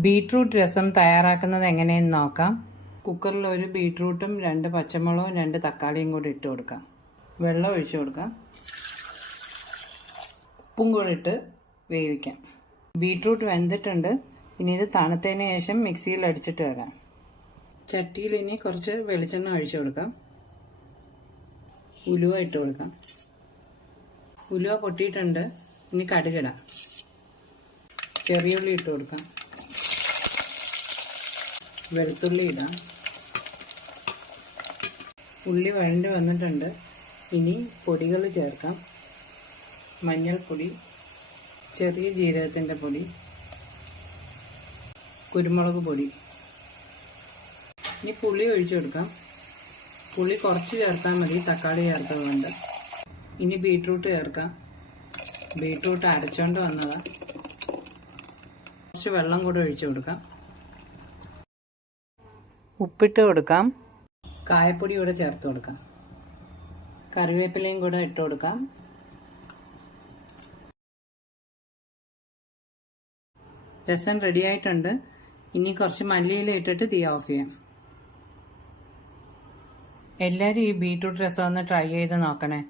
Beetroot രസം തയ്യാറാക്കുന്നത് എങ്ങനെയെന്ന് നോക്കാം. കുക്കറിൽ ഒരു ബീട്രൂട്ടും രണ്ട് പച്ചമുളകും രണ്ട് തക്കാളിയും കൂടി ഇട്ട് കൊടുക്കാം. വെള്ളം ഒഴിച്ചു കൊടുക്കാം. ഉപ്പും കൂടി ഇട്ട് വേവിക്കാം. ബീട്രൂട്ട് വെന്തിട്ടുണ്ട്. ഇനി ഇത് തണുത്തതിന് ശേഷം മിക്സിയിൽ അടിച്ചിട്ട് വരാം ചട്ടിയിൽ ഇനി കുറച്ച് വെളിച്ചെണ്ണ ഒഴിച്ചു കൊടുക്കാം. ഉലുവ ഇട്ട് കൊടുക്കാം. ഉലുവ പൊട്ടിയിട്ടുണ്ട്. ഇനി കടുകിടാം. ചെറിയുള്ളി ഇട്ട് കൊടുക്കാം. വെളുത്തുള്ളി ഇടാം. ഉള്ളി വഴണ്ട് വന്നിട്ടുണ്ട്. ഇനി പൊടികൾ ചേർക്കാം. മഞ്ഞൾപ്പൊടി ചെറിയ ജീരകത്തിന്റെ പൊടി കുരുമുളക് പൊടി. ഇനി പുളി ഒഴിച്ചു കൊടുക്കാം. പുളി കുറച്ച് ചേർത്താൽ മതി തക്കാളി ചേർത്തതുകൊണ്ട് ഇനി ബീട്രൂട്ട് ചേർക്കാം. ബീട്രൂട്ട് അരച്ചോണ്ട് വന്നതാണ് കുറച്ച് വെള്ളം കൂടെ ഒഴിച്ചു കൊടുക്കാം. ഉപ്പിട്ട് കൊടുക്കാം. കായപ്പൊടി കൂടെ ചേർത്ത് കൊടുക്കാം. കറിവേപ്പിലയും കൂടെ ഇട്ട് കൊടുക്കാം. രസം റെഡി ആയിട്ടുണ്ട്. ഇനി കുറച്ച് മല്ലിയില ഇട്ടിട്ട് തീ ഓഫ് ചെയ്യാം. എല്ലാവരും ഈ ബീട്രൂട്ട് രസം ഒന്ന് ട്രൈ ചെയ്ത് നോക്കണേ.